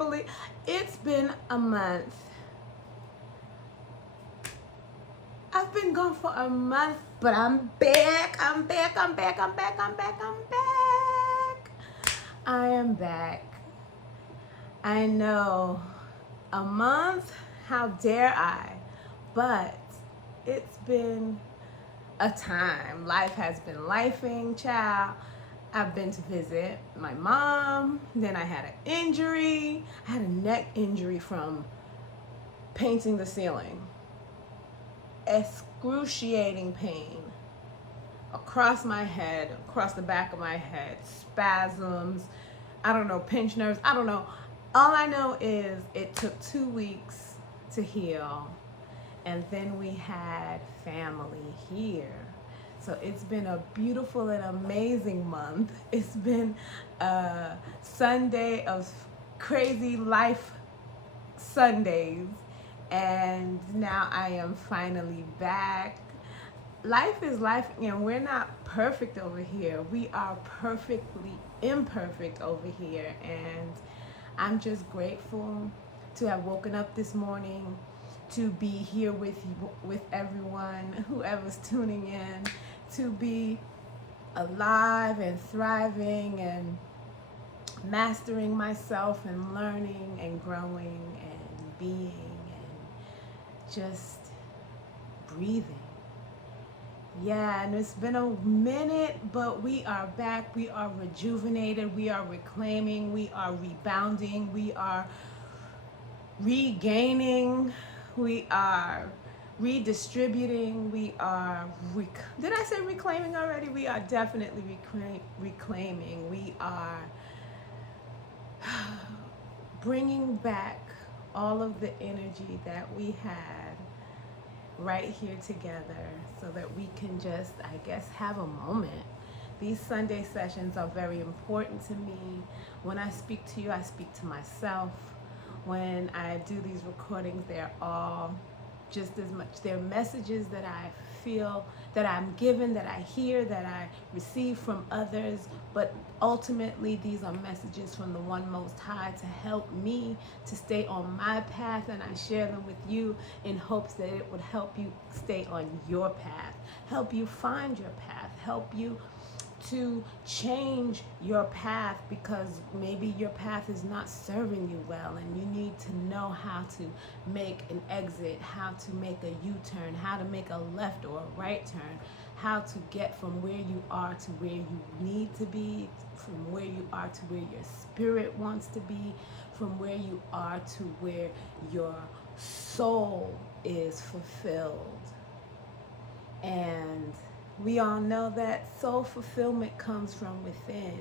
believe it's been a month. I've been gone for a month, but I'm back. I'm back. I'm back. I'm back. I'm back. I'm back. I am back. I know. A month? How dare I? But it's been a time. Life has been lifing, child. I've been to visit my mom. Then I had an injury. I had a neck injury from painting the ceiling. Excruciating pain across my head, across the back of my head, spasms, I don't know, pinched nerves, I don't know. All I know is it took 2 weeks to heal, and then we had family here. So it's been a beautiful and amazing month. It's been a Sunday of crazy life Sundays, and now I am finally back. Life is life, and we're not perfect over here. We are perfectly imperfect over here, and I'm just grateful to have woken up this morning, to be here with you, with everyone, whoever's tuning in, to be alive and thriving and mastering myself and learning and growing and being and just breathing. Yeah, and it's been a minute, but we are back. We are rejuvenated. We are reclaiming. We are rebounding. We are regaining. We are redistributing. We are, did I say reclaiming already? We are definitely reclaiming. We are bringing back all of the energy that we had right here together so that we can just, I guess, have a moment. These Sunday sessions are very important to me. When I speak to you, I speak to myself. When I do these recordings, they're all just as much, they're messages that I feel, that I'm given, that I hear, that I receive from others, but ultimately these are messages from the One Most High to help me to stay on my path, and I share them with you in hopes that it would help you stay on your path, help you find your path, help you to change your path, because maybe your path is not serving you well and you need to know how to make an exit, how to make a U-turn, how to make a left or a right turn, how to get from where you are to where you need to be, from where you are to where your spirit wants to be, from where you are to where your soul is fulfilled. And we all know that soul fulfillment comes from within,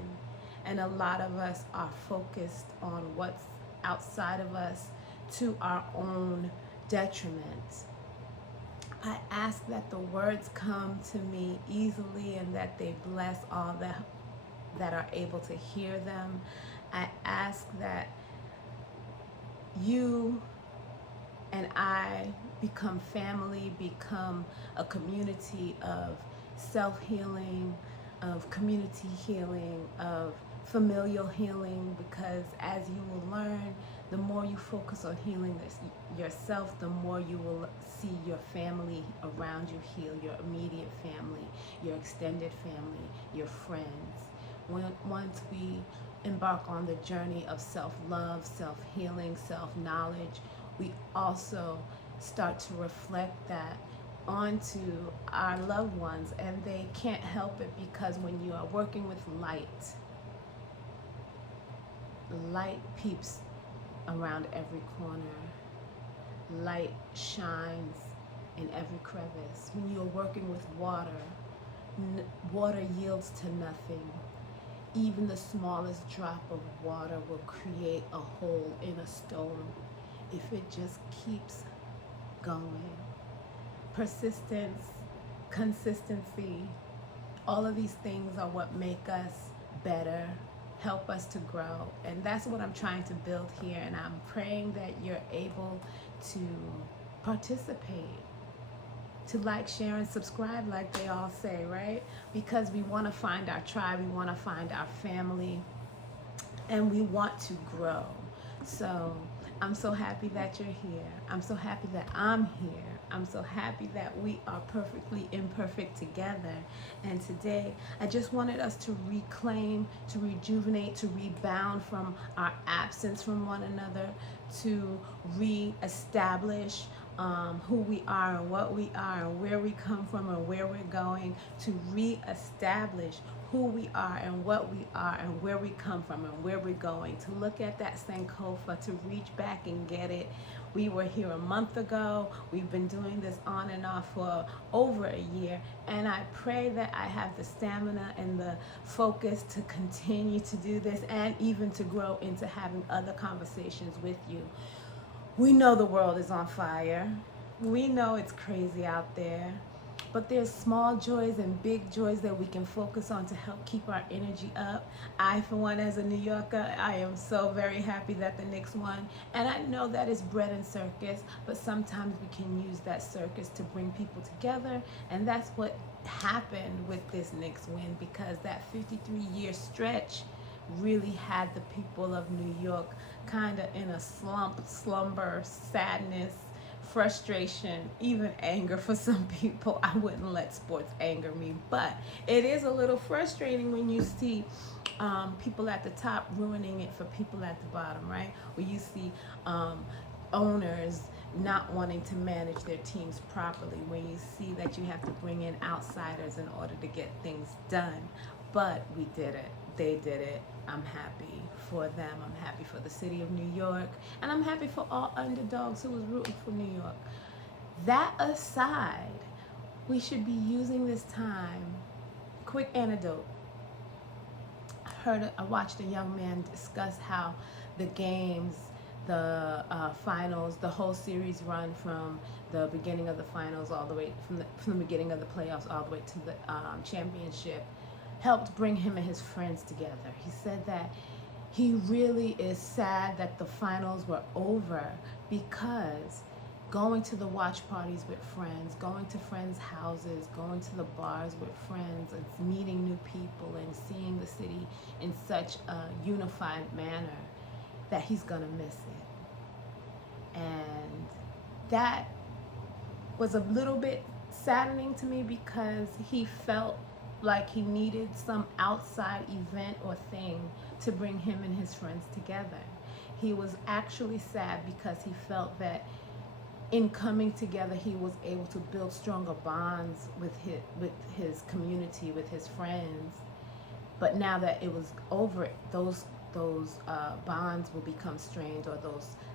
and a lot of us are focused on what's outside of us to our own detriment. I ask that the words come to me easily and that they bless all that are able to hear them. I ask that you and I become family, become a community of self-healing, of community healing, of familial healing, because as you will learn, the more you focus on healing yourself, the more you will see your family around you heal, your immediate family, your extended family, your friends. Once we embark on the journey of self-love, self-healing, self-knowledge, we also start to reflect that onto our loved ones, and they can't help it, because when you are working with light, light peeps around every corner. Light shines in every crevice. When you're working with water, water yields to nothing. Even the smallest drop of water will create a hole in a stone if it just keeps going. Persistence, consistency, all of these things are what make us better, help us to grow. And that's what I'm trying to build here. And I'm praying that you're able to participate, to like, share, and subscribe, like they all say, right? Because we want to find our tribe, we want to find our family, and we want to grow. So I'm so happy that you're here. I'm so happy that I'm here. I'm so happy that we are perfectly imperfect together. And today, I just wanted us to reclaim, to rejuvenate, to rebound from our absence from one another, to re-establish who we are and what we are and where we come from and where we're going, to re-establish who we are and what we are and where we come from and where we're going, to look at that Sankofa, to reach back and get it. We were here a month ago. We've been doing this on and off for over a year, and I pray that I have the stamina and the focus to continue to do this and even to grow into having other conversations with you. We know the world is on fire. We know it's crazy out there. But there's small joys and big joys that we can focus on to help keep our energy up. I, for one, as a New Yorker, I am so very happy that the Knicks won. And I know that it's bread and circus, but sometimes we can use that circus to bring people together. And that's what happened with this Knicks win, because that 53-year stretch really had the people of New York kind of in a slumber, sadness, frustration, even anger for some people. I wouldn't let sports anger me, but it is a little frustrating when you see people at the top ruining it for people at the bottom, right? Where you see owners not wanting to manage their teams properly, when you see that you have to bring in outsiders in order to get things done. But we did it. They did it. I'm happy for them. I'm happy for the city of New York. And I'm happy for all underdogs who was rooting for New York. That aside, we should be using this time. Quick anecdote. I watched a young man discuss how the games, the finals, the whole series run from the beginning of the finals all the way, from the beginning of the playoffs all the way to the championship, helped bring him and his friends together. He said that he really is sad that the finals were over, because going to the watch parties with friends, going to friends' houses, going to the bars with friends, and meeting new people and seeing the city in such a unified manner, that he's gonna miss it. And that was a little bit saddening to me, because he felt like he needed some outside event or thing to bring him and his friends together. He was actually sad because he felt that in coming together, he was able to build stronger bonds with his community, with his friends. But now that it was over, those bonds will become strained, or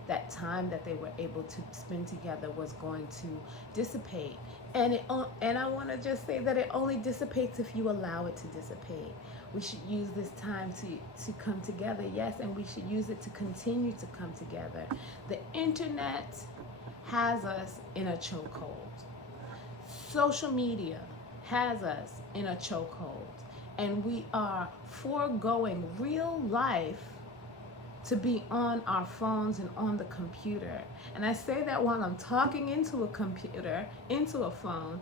that time that they were able to spend together was going to dissipate. And I want to just say that it only dissipates if you allow it to dissipate. We should use this time to come together, yes, and we should use it to continue to come together. The internet has us in a chokehold. Social media has us in a chokehold. And we are foregoing real life to be on our phones and on the computer. And I say that while I'm talking into a computer, into a phone,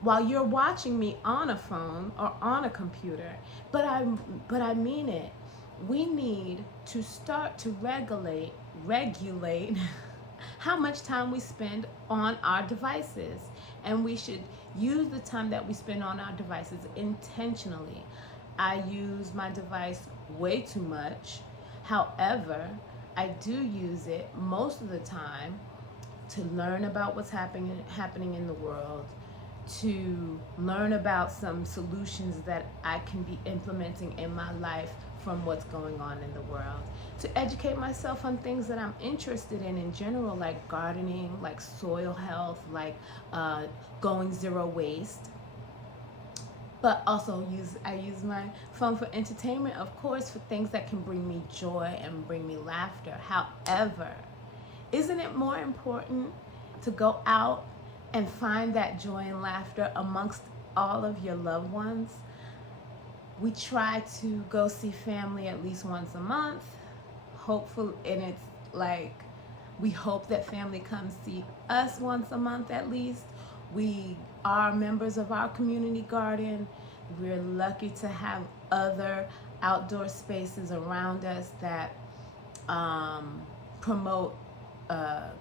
while you're watching me on a phone or on a computer. But I mean it. We need to start to regulate how much time we spend on our devices. And we should use the time that we spend on our devices intentionally. I use my device way too much. However, I do use it most of the time to learn about what's happening in the world, to learn about some solutions that I can be implementing in my life from what's going on in the world, to educate myself on things that I'm interested in general, like gardening, like soil health, like going zero waste. But also I use my phone for entertainment, of course, for things that can bring me joy and bring me laughter. However, isn't it more important to go out and find that joy and laughter amongst all of your loved ones? We try to go see family at least once a month. Hopefully, and it's like, we hope that family comes see us once a month at least. We are members of our community garden. We're lucky to have other outdoor spaces around us that promote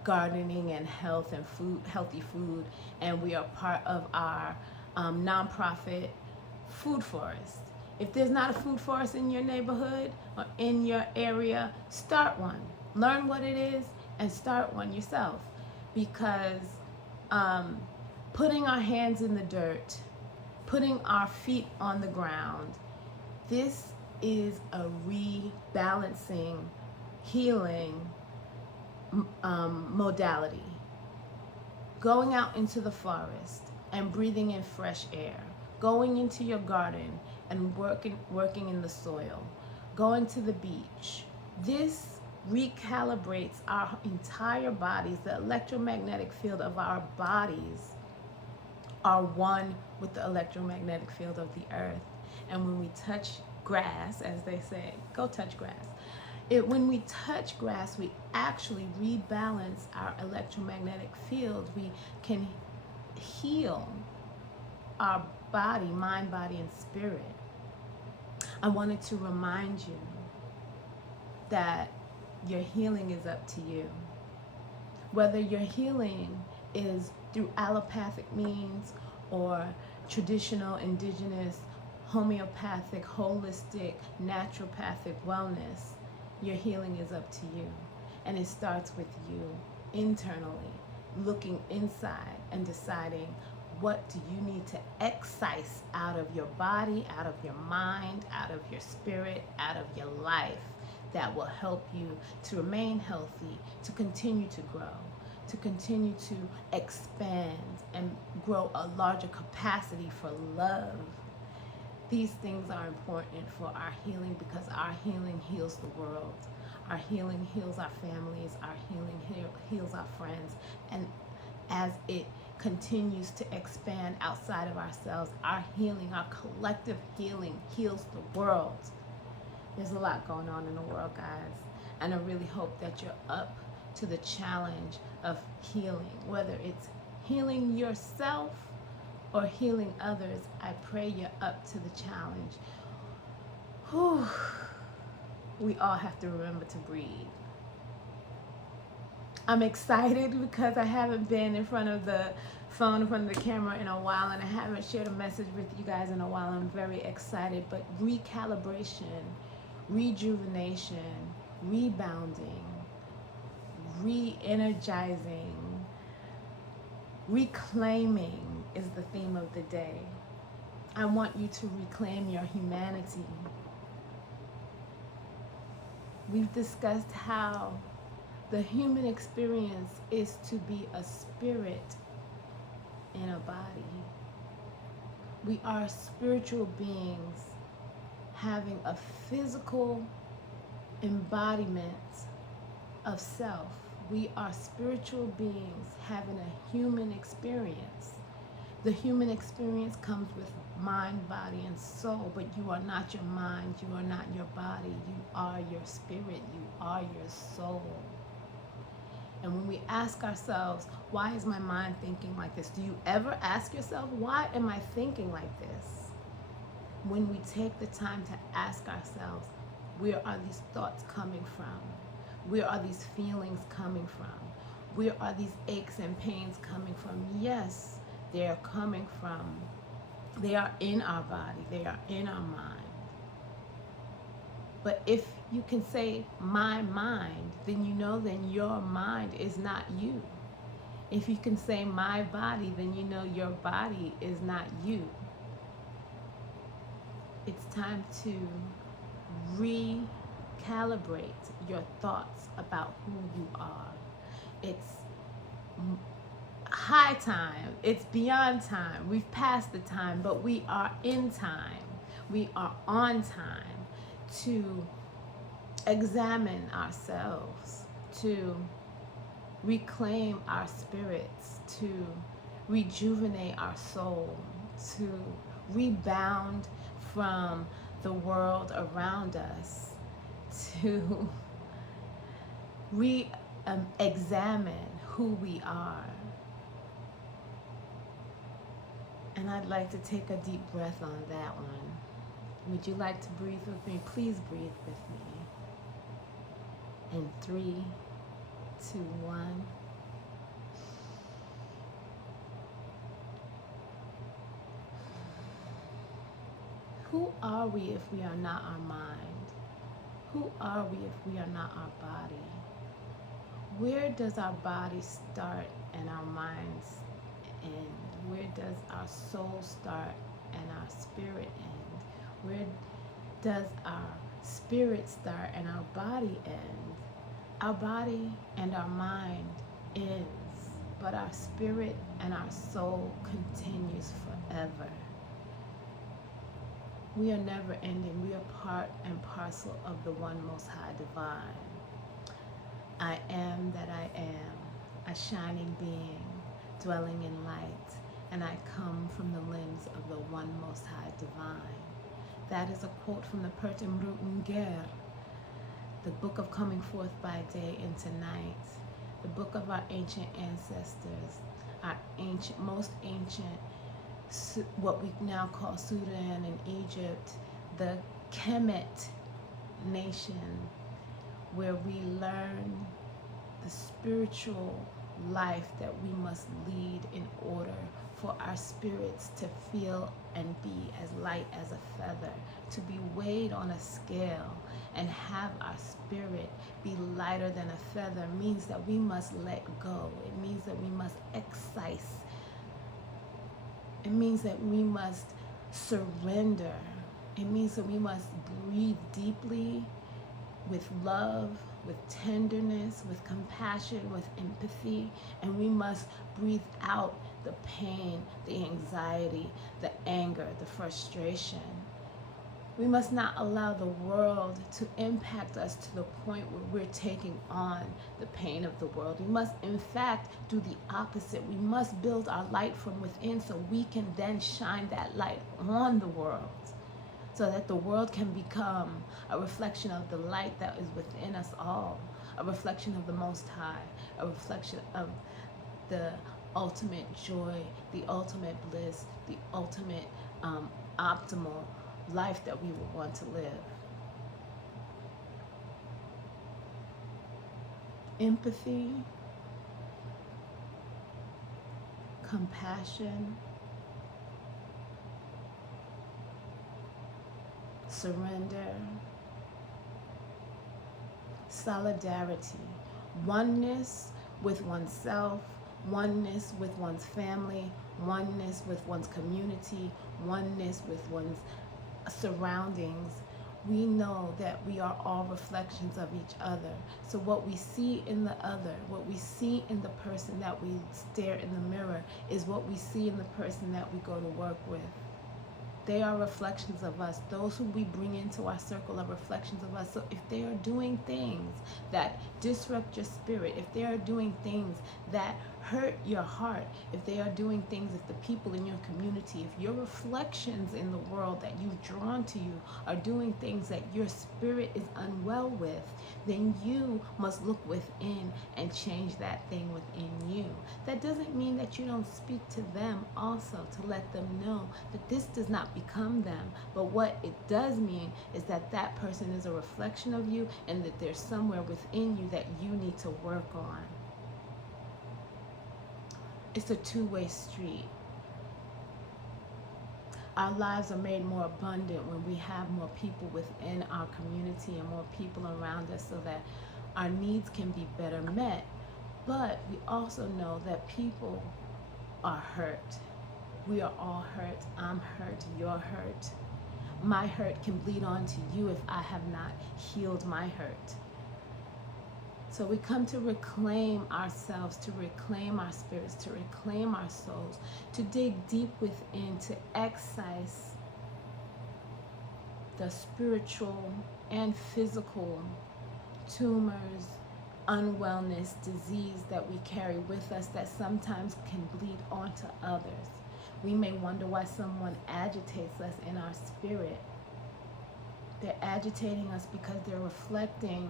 gardening and health and food, healthy food, and we are part of our nonprofit food forest. If there's not a food forest in your neighborhood or in your area, start one. Learn what it is and start one yourself, because putting our hands in the dirt, putting our feet on the ground, this is a rebalancing, healing modality. Going out into the forest and breathing in fresh air, going into your garden and working in the soil, going to the beach. This recalibrates our entire bodies. The electromagnetic field of our bodies are one with the electromagnetic field of the earth. And when we touch grass, as they say, go touch grass. When we touch grass, we actually rebalance our electromagnetic field. We can heal our body, mind, body, and spirit. I wanted to remind you that your healing is up to you. Whether your healing is through allopathic means or traditional, indigenous, homeopathic, holistic, naturopathic wellness, your healing is up to you. And it starts with you internally, looking inside and deciding, what do you need to excise out of your body, out of your mind, out of your spirit, out of your life, that will help you to remain healthy, to continue to grow, to continue to expand and grow a larger capacity for love. These things are important for our healing, because our healing heals the world. Our healing heals our families. Our healing heals our friends. And as it continues to expand outside of ourselves, our healing, our collective healing, heals the world. There's a lot going on in the world, guys. And I really hope that you're up to the challenge of healing, whether it's healing yourself or healing others. I pray you're up to the challenge. Whew. We all have to remember to breathe. I'm excited because I haven't been in front of the phone, in front of the camera in a while, and I haven't shared a message with you guys in a while. I'm very excited. But recalibration, rejuvenation, rebounding, re-energizing, reclaiming is the theme of the day. I want you to reclaim your humanity. We've discussed how the human experience is to be a spirit in a body. We are spiritual beings having a physical embodiment of self. We are spiritual beings having a human experience. The human experience comes with mind, body, and soul, but you are not your mind, you are not your body, you are your spirit, you are your soul. And when we ask ourselves, why is my mind thinking like this? Do you ever ask yourself, why am I thinking like this? When we take the time to ask ourselves, where are these thoughts coming from? Where are these feelings coming from? Where are these aches and pains coming from? Yes, they are coming from, they are in our body, they are in our mind. But if you can say my mind, then you know then your mind is not you. If you can say my body, then you know your body is not you. It's time to recalibrate your thoughts about who you are. It's high time. It's beyond time. We've passed the time, but we are in time. We are on time to examine ourselves, to reclaim our spirits, to rejuvenate our soul, to rebound from the world around us, to re-examine who we are. And I'd like to take a deep breath on that one. Would you like to breathe with me? Please breathe with me. In 3, 2, 1. Who are we if we are not our mind? Who are we if we are not our body? Where does our body start and our minds end? Where does our soul start and our spirit end? Where does our spirit start and our body end? Our body and our mind ends, but our spirit and our soul continues forever. We are never ending. We are part and parcel of the one most high divine. I am that I am, a shining being, dwelling in light, and I come from the limbs of the one most high divine. That is a quote from the Pertem Runger, the book of coming forth by day into night, the book of our ancient ancestors, our most ancient, what we now call Sudan and Egypt, the Kemet nation, where we learn the spiritual life that we must lead in order for our spirits to feel and be as light as a feather, to be weighed on a scale and have our spirit be lighter than a feather means that we must let go. It means that we must excise. It means that we must surrender. It means that we must breathe deeply with love, with tenderness, with compassion, with empathy, and we must breathe out the pain, the anxiety, the anger, the frustration. We must not allow the world to impact us to the point where we're taking on the pain of the world. We must, in fact, do the opposite. We must build our light from within so we can then shine that light on the world, so that the world can become a reflection of the light that is within us all, a reflection of the Most High, a reflection of the ultimate joy, the ultimate bliss, the ultimate optimal life that we would want to live. Empathy, compassion, surrender, solidarity, oneness with oneself, oneness with one's family, oneness with one's community, oneness with one's surroundings. We know that we are all reflections of each other. So what we see in the other, what we see in the person that we stare in the mirror, is what we see in the person that we go to work with. They are reflections of us. Those who we bring into our circle are reflections of us. So if they are doing things that disrupt your spirit, if they are doing things that hurt your heart, if they are doing things, if the people in your community, if your reflections in the world that you've drawn to you are doing things that your spirit is unwell with, then you must look within and change that thing within you. That doesn't mean that you don't speak to them also to let them know that this does not become them. But what it does mean is that that person is a reflection of you and that there's somewhere within you that you need to work on. It's a two-way street. Our lives are made more abundant when we have more people within our community and more people around us so that our needs can be better met. But we also know that people are hurt. We are all hurt. I'm hurt. You're hurt. My hurt can bleed on to you if I have not healed my hurt. So we come to reclaim ourselves, to reclaim our spirits, to reclaim our souls, to dig deep within, to excise the spiritual and physical tumors, unwellness, disease that we carry with us that sometimes can bleed onto others. We may wonder why someone agitates us in our spirit. They're agitating us because they're reflecting.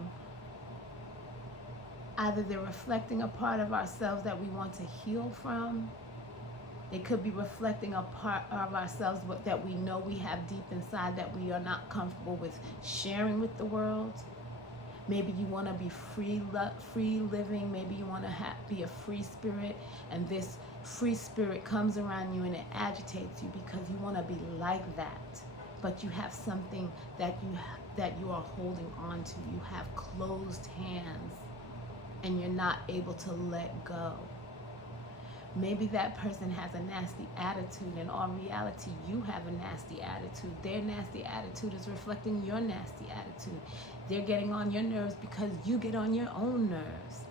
Either they're reflecting a part of ourselves that we want to heal from. They could be reflecting a part of ourselves that we know we have deep inside that we are not comfortable with sharing with the world. Maybe you want to be free living. Maybe you want to be a free spirit, and this free spirit comes around you and it agitates you because you want to be like that, but you have something that you are holding on to. You have closed hands, and you're not able to let go. Maybe that person has a nasty attitude, and in reality, you have a nasty attitude. Their nasty attitude is reflecting your nasty attitude. They're getting on your nerves because you get on your own nerves.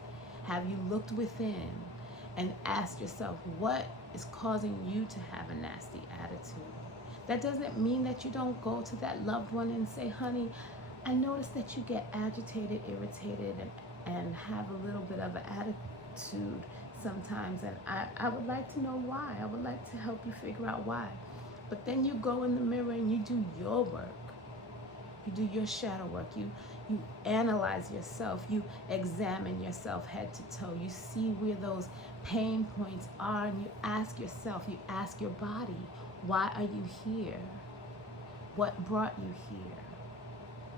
Have you looked within and asked yourself, what is causing you to have a nasty attitude? That doesn't mean that you don't go to that loved one and say, honey, I noticed that you get agitated, irritated, and have a little bit of an attitude sometimes, and I would like to know why. I would like to help you figure out why. But then you go in the mirror and you do your work. You do your shadow work. You analyze yourself. You examine yourself head to toe. You see where those pain points are, and you ask yourself, you ask your body, why are you here? What brought you here?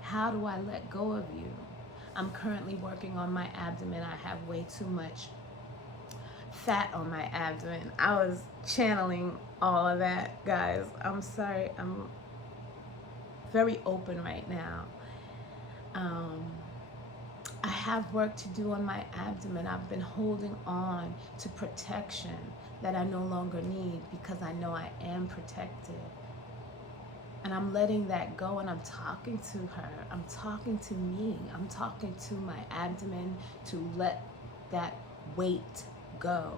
How do I let go of you? I'm currently working on my abdomen. I have way too much fat on my abdomen. I was channeling all of that, guys. I'm sorry. I'm very open right now. I have work to do on my abdomen. I've been holding on to protection that I no longer need because I know I am protected. And I'm letting that go, and I'm talking to her. I'm talking to me. I'm talking to my abdomen to let that weight go,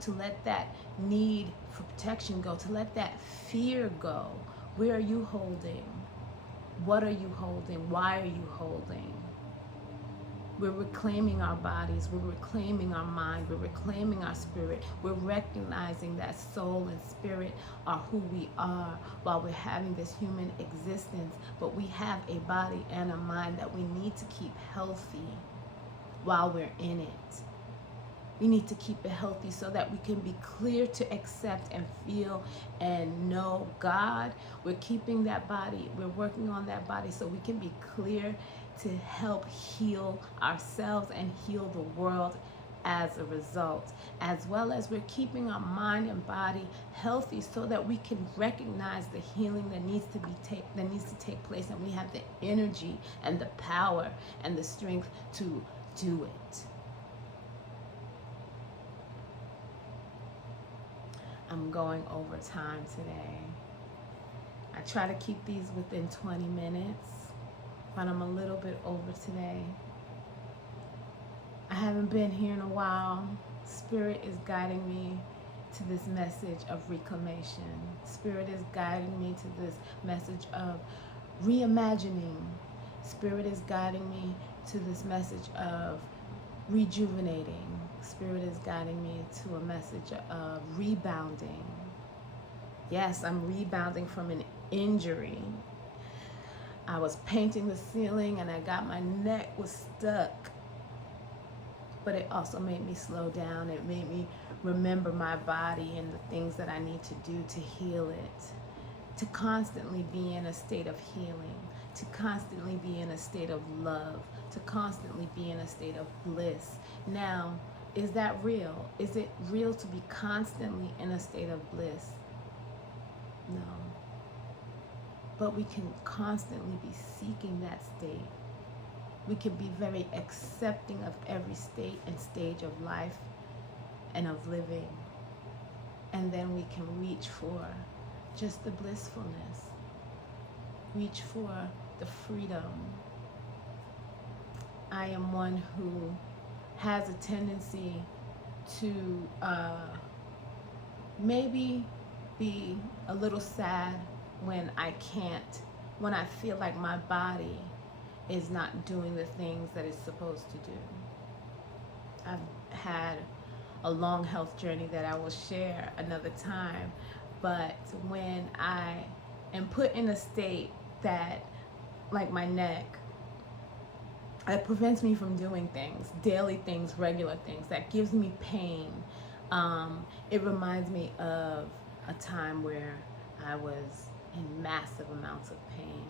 to let that need for protection go, to let that fear go. Where are you holding? What are you holding? Why are you holding? We're reclaiming our bodies. We're reclaiming our mind. We're reclaiming our spirit. We're recognizing that soul and spirit are who we are while we're having this human existence. But we have a body and a mind that we need to keep healthy while we're in it. We need to keep it healthy so that we can be clear to accept and feel and know God. We're keeping that body. We're working on that body so we can be clear to help heal ourselves and heal the world as a result, as well as we're keeping our mind and body healthy so that we can recognize the healing that needs to take place, and we have the energy and the power and the strength to do it. I'm going over time today. I try to keep these within 20 minutes, but I'm a little bit over today. I haven't been here in a while. Spirit is guiding me to this message of reclamation. Spirit is guiding me to this message of reimagining. Spirit is guiding me to this message of rejuvenating. Spirit is guiding me to a message of rebounding. Yes, I'm rebounding from an injury. I was painting the ceiling and my neck was stuck. But it also made me slow down. It made me remember my body and the things that I need to do to heal it. To constantly be in a state of healing. To constantly be in a state of love. To constantly be in a state of bliss. Now, is that real? Is it real to be constantly in a state of bliss? No. But we can constantly be seeking that state. We can be very accepting of every state and stage of life and of living. And then we can reach for just the blissfulness. Reach for the freedom. I am one who has a tendency to maybe be a little sad when I feel like my body is not doing the things that it's supposed to do. I've had a long health journey that I will share another time, but when I am put in a state that, like my neck, it prevents me from doing things, daily things, regular things, that gives me pain. It reminds me of a time where I was in massive amounts of pain.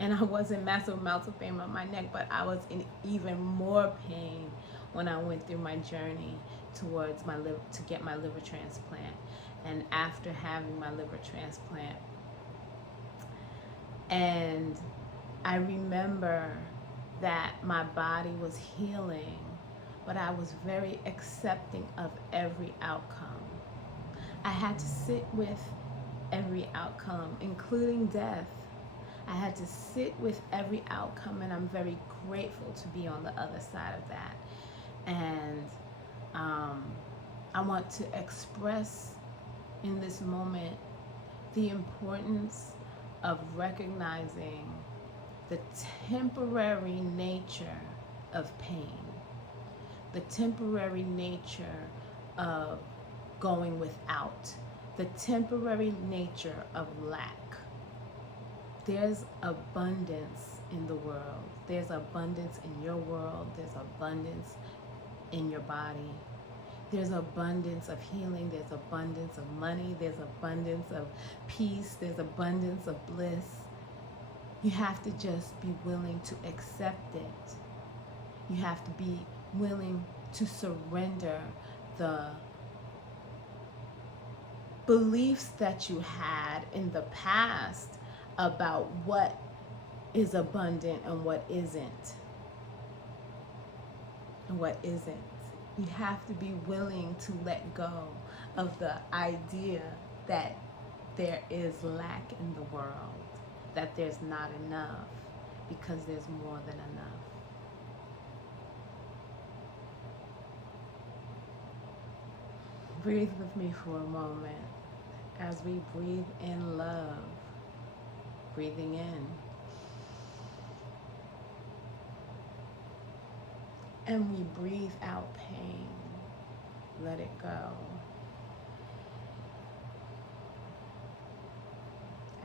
And I was in massive amounts of pain on my neck, but I was in even more pain when I went through my journey towards my liver, to get my liver transplant. And after having my liver transplant, and I remember that my body was healing, but I was very accepting of every outcome. I had to sit with every outcome, including death. I had to sit with every outcome, and I'm very grateful to be on the other side of that. And I want to express in this moment the importance of recognizing the temporary nature of pain, the temporary nature of going without, the temporary nature of lack. There's abundance in the world. There's abundance in your world. There's abundance in your body. There's abundance of healing. There's abundance of money. There's abundance of peace. There's abundance of bliss. You have to just be willing to accept it. You have to be willing to surrender the beliefs that you had in the past about what is abundant and what isn't. And what isn't. You have to be willing to let go of the idea that there is lack in the world, that there's not enough, because there's more than enough. Breathe with me for a moment as we breathe in love, breathing in. And we breathe out pain. Let it go.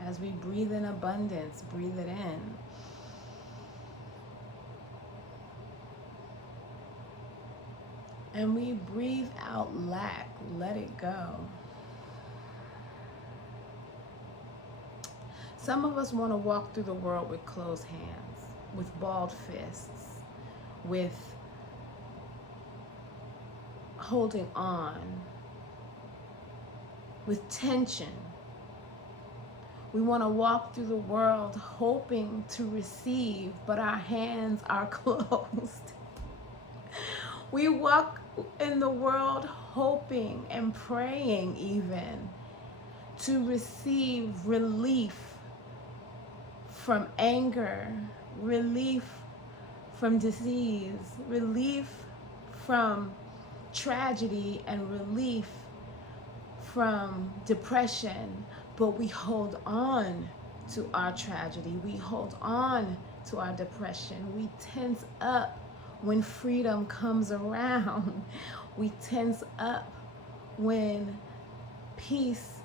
As we breathe in abundance, breathe it in. And we breathe out lack. Let it go. Some of us want to walk through the world with closed hands, with balled fists, with holding on, with tension. We want to walk through the world hoping to receive, but our hands are closed. We walk in the world hoping and praying even to receive relief from anger, relief from disease, relief from tragedy, and relief from depression, but we hold on to our tragedy. We hold on to our depression. We tense up when freedom comes around. We tense up when peace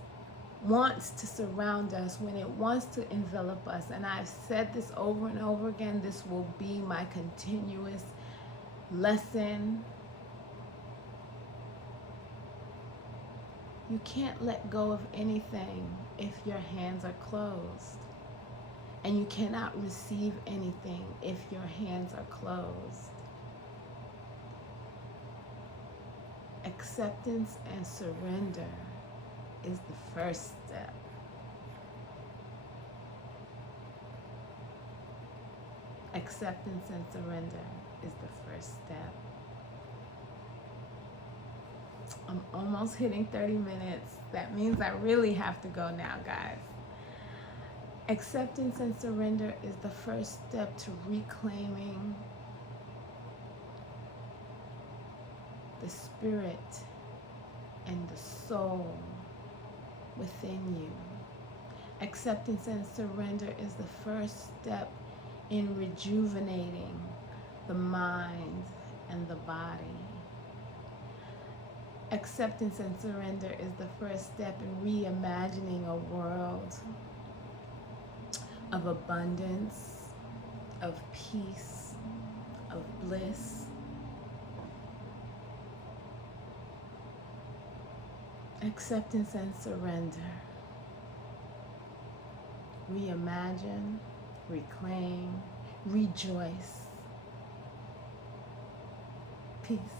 wants to surround us, when it wants to envelop us. And I've said this over and over again. This will be my continuous lesson. You can't let go of anything if your hands are closed. And you cannot receive anything if your hands are closed. Acceptance and surrender is the first step. Acceptance and surrender is the first step. I'm almost hitting 30 minutes. That means I really have to go now, guys. Acceptance and surrender is the first step to reclaiming the spirit and the soul within you. Acceptance and surrender is the first step in rejuvenating the mind and the body. Acceptance and surrender is the first step in reimagining a world of abundance, of peace, of bliss. Acceptance and surrender. Reimagine reclaim, rejoice. Peace.